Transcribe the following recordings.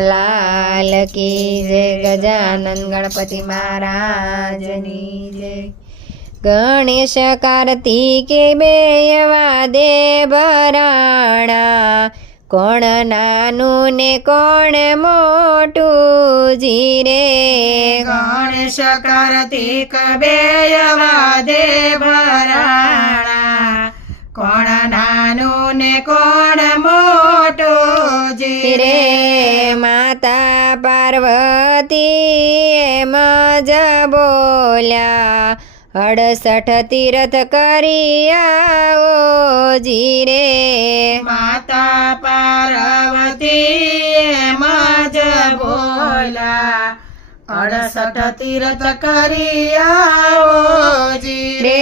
લાલ કી જય ગજાનન ગણપતિ મહારાજની જય ગણેશ કાર્તિકે બેયવા દે ભરાણા કોણ નાનું ને કોણ મોટું જીરે ગણેશ કાર્તિક બેયવા દે ભરાણા કોણ નાનું ને કોણ મોટું જીરે માતા પાર્વતી એમ જ બોલ્યા 68 તીરથ કરી આવો જીરે માતા પાર્વતી એમ જ બોલ્યા 68 તીરથ કરી આવો જીરે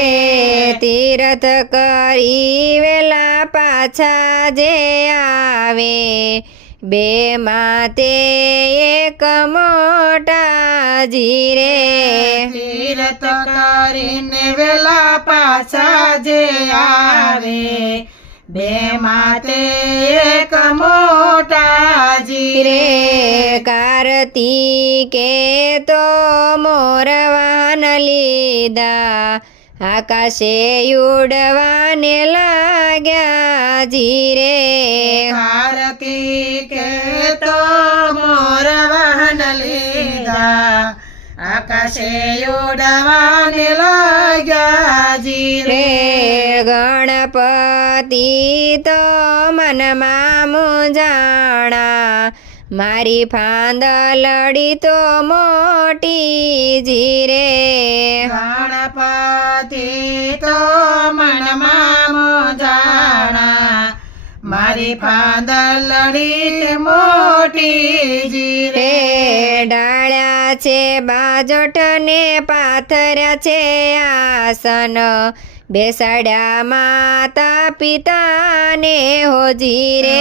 તીરથ કરી વેલા પાછા જે આવે બે માતે એક મોટા જીરે તીરથ કરીને વેલા પાછા જે આવે બે માતે એક મોટા જીરે કાર્તિકે તો મોરવાન લીધા આકાશે ઉડવાને લાગ્યા જીરે કાર્તિકે તો મોર વાહન લીધા આકાશે ઉડવાને લાગ્યા જીરે ગણપતિ તો મનમાં મૂંઝાણા મારી ફાંદલડી તો મોટી જીરે ગણપતિ તો મનમાં મૂંઝાણા મારી ફાંદલડી મોટી જીરે ડાળ્યા છે બાજોઠ ને પાથર્યા છે આસન બેસાડ્યા માતા પિતાને હો જીરે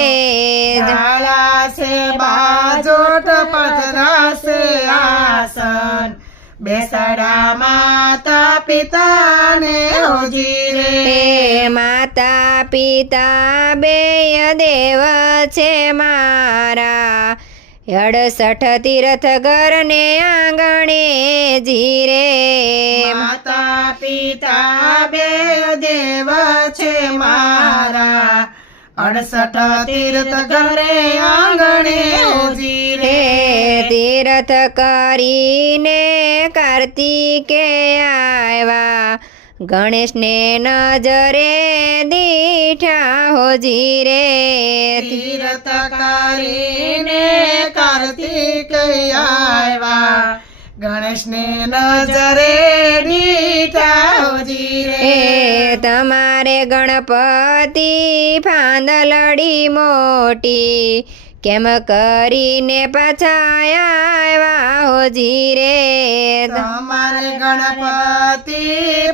ઝાલા છે બાજોઠ પથરાશે આસન બેસાડા માતા પિતાને હો જીરે માતા પિતા બેય દેવ છે મારા 68 તીરથ ઘરને આંગણે જીરે માતા પિતા બે દેવ છે મારા 68 તીર્થ ઘરે આંગણે જીરે તીરથ કરીને કાર્તિકે આવ્યા ગણેશને નજરે દીઠા હો જીરે તીર્થ કરીને કાર્તિક આવ્યા ગણેશને નજરે દીઠા જીરે તમારે ગણપતિ ફાંદલડી મોટી કેમ કરીને પાછા આવ્યા હો જીરે તમારે ગણપતિ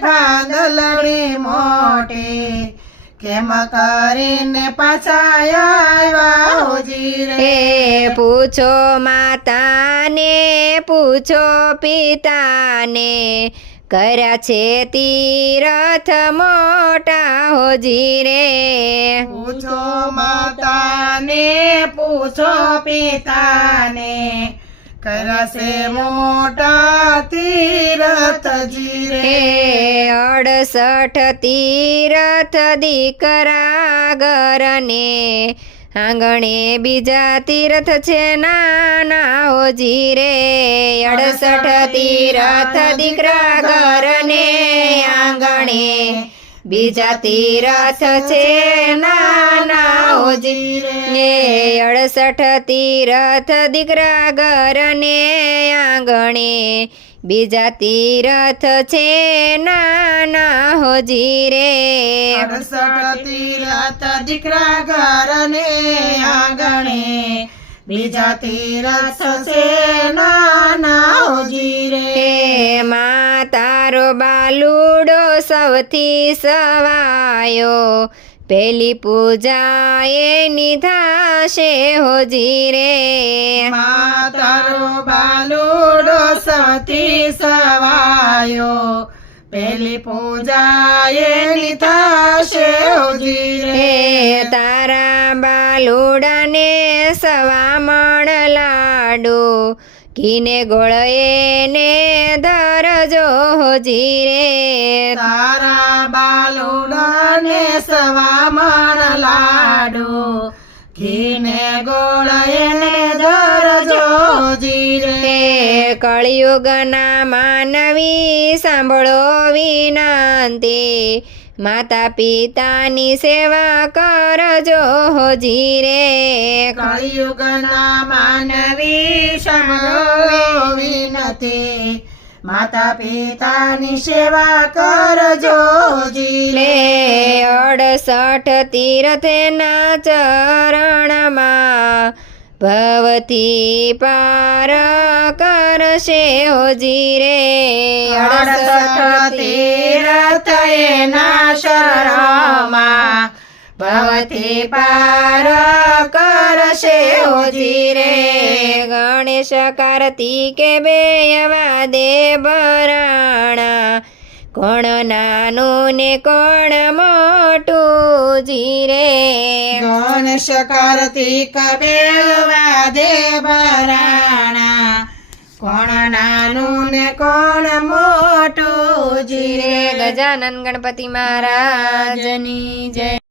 ફાંદલડી મોટી કેમ કરીને પાછા આવ્યા હો જીરે પૂછો માતાને પૂછો પિતાને કર્યા છે તીરથ મોટા હો જીરે પૂછો માતાને પૂછો પિતાને કરશે મોટા તીરથ જીરે 68 તીરથ દીકરા ઘરને આંગણે બીજા તીરથ છે નાના હો જીરે 68 તીરથ દીકરા ઘરને આંગણે બીજા તીરથ છે નાના હો જીરે 68 તીરથ દીકરા ઘરને આંગણે બીજા તીરથ છે નાના હો જીરે 68 તીરથ દીકરા ઘરને આંગણે બીજા તીરથ છે નાના હો જીરે માં તારો બાલુડો સૌથી સવાયો પેલી પૂજા એની થાશે હો જીરે તારો બાલુડો સૌથી સવાયો પેલી પૂજા એની થશે જીરે તારા બાલુડાને સવામણ લાડુ ઘીને ગોળ એને ધરજો જીરે તારા બાલુડાને સવા મણ લાડુ ઘીને ગોળ એને ધરજો જીરે કળિયુગના માનવી સાંભળો વિનંતી માતા પિતાની સેવા કરજો જીરે કળિયુગના માનવી સાંભળો વિનતી માતા પિતાની સેવા કરજો જીરે 68 તીર્થના ચરણમાં ભવથી પાર કરશે જીરે 68 તીર્થ એના શરણમાં ભવથી પાર કરશે જીરે ગણેશ કાર્તિકે બેયવા દે ભરાણા કોણ નાનું ને કોણ મોટું જીરે ગણેશ કાર્તિક બેવા દે ભરાણા કોણ નાનું ને કોણ મોટું જીરે ગજાનન ગણપતિ મહારાજની જય.